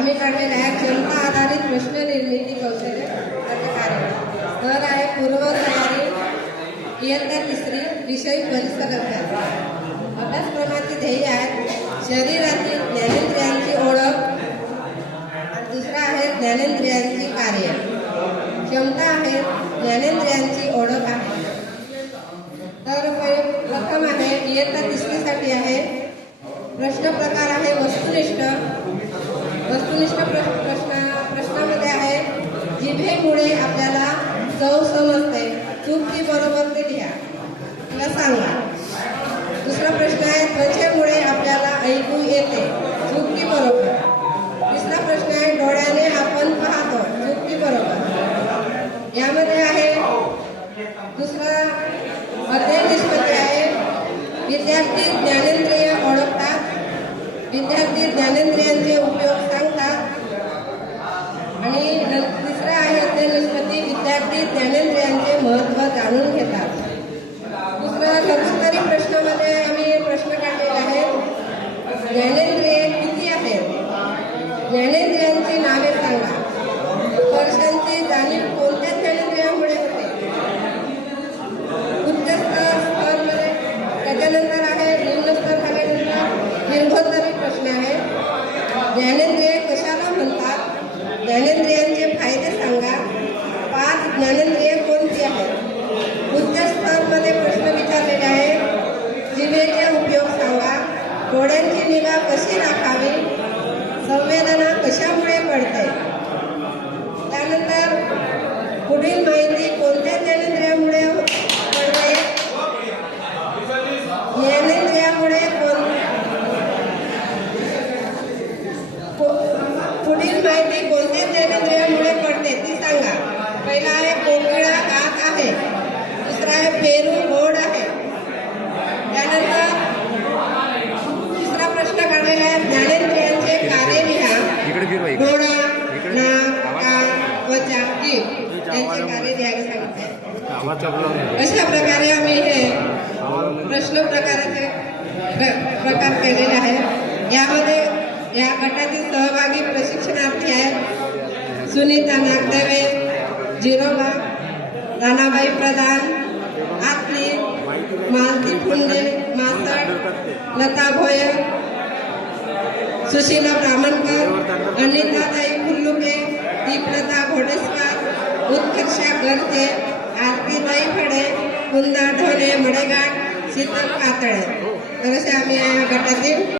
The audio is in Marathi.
आम्ही काढलेले आहे क्षमता आधारित प्रश्न निर्मिती कौशल्य कार्य. तर आहे पूर्वतयारी इयत्ता तिसरी विषय परिसर अभ्यास. अभ्यासक्रमाचे ध्येय आहेत शरीरातील ज्ञानेंद्रियांची ओळख. दुसरा आहे ज्ञानेंद्रियांची कार्य. क्षमता आहे ज्ञानेंद्रियांची ओळख आहे. तर प्रथम आहे इयत्ता तिसरीसाठी आहे प्रश्न प्रकार आहे वस्तुनिष्ठ. वस्तुनिष्ठ प्रश्नामध्ये आहे जिभेमुळे आपल्याला चव समजते, चूक की बरोबर ते लिहा किंवा सांगा. दुसरा प्रश्न आहे त्वचेमुळे आपल्याला ऐकू येते, चूक की बरोबर. तिसरा प्रश्न आहे डोळ्याने आपण पाहतो, चूक की बरोबर. यामध्ये आहे दुसरा अध्ययन निष्पत्ती आहे विद्यार्थी ज्ञानेंद्रिय ओळखतात, विद्यार्थी ज्ञानेंद्रियांचे उपयोग सांगतात. आणि तिसरा आहे अध्ययन निष्पत्ती विद्यार्थी ज्ञानेंद्रियांचे महत्त्व जाणून घेतात. दुसरा लघुत्तरी प्रश्नामध्ये आम्ही प्रश्न काढलेले आहेत ज्ञानेंद्रिये किती आहेत, ज्ञानेंद्रियांची नावे सांगा. स्पर्शांची जाणीव कोणत्या ज्ञानेंद्रियामुळे होते. उच्च स्तरमध्ये त्याच्यानंतर आहे निम्न स्तर झाल्यानंतर दीर्घोत्तरी प्रश्न आहे ज्ञानेंद्रिये कशाला म्हणतात, ज्ञानेंद्रियांचे फायदे सांगा. 5 ज्ञानेंद्रिये कोणती आहेत. उच्च स्तरमध्ये प्रश्न विचारलेले आहेत जिभेचे उपयोग सांगा, डोळ्यांची निगा कशी राखावी, संवेदना कशामुळे पडते. त्यानंतर पुढील माहिती कोणत्या ज्ञानेंद्रियामुळे पडते. ज्ञानेंद्रियामुळे पुढील माहिती कोणत्या ज्ञानेंद्रियामुळे पडते ती सांगा. पहिला आहे कोकिळा आत आहे. दुसरा आहे पेरू गोड आहे. त्यानंतर तिसरा प्रश्न काढलेला आहे ज्ञानेंद्रियांचे कार्य लिहा. डोळा, नाक, कान, त्वचा, जीभ यांचे कार्य लिहायला सांगितले. अशा प्रकारे आम्ही हे प्रश्न प्रकाराचे प्रकार केलेले आहेत. यामध्ये या गटातील सहभागी प्रशिक्षणार्थी आहेत सुनीता नागदेवे, जिरोबा, राणाबाई प्रधान, आतली, मालती फुंडे, मासड, लता भोयर, सुशीला ब्राह्मणकर, अनिताताई फुल्लुके, दीपलता घोडेस्कर, उत्कर्षा गर्जे, आरतीताई फडे, कुंदा ढोले मडेघाट, शीतल कातळे. तर असे आम्ही या गटातील